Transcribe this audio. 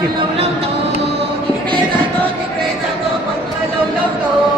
Thank okay. okay. you.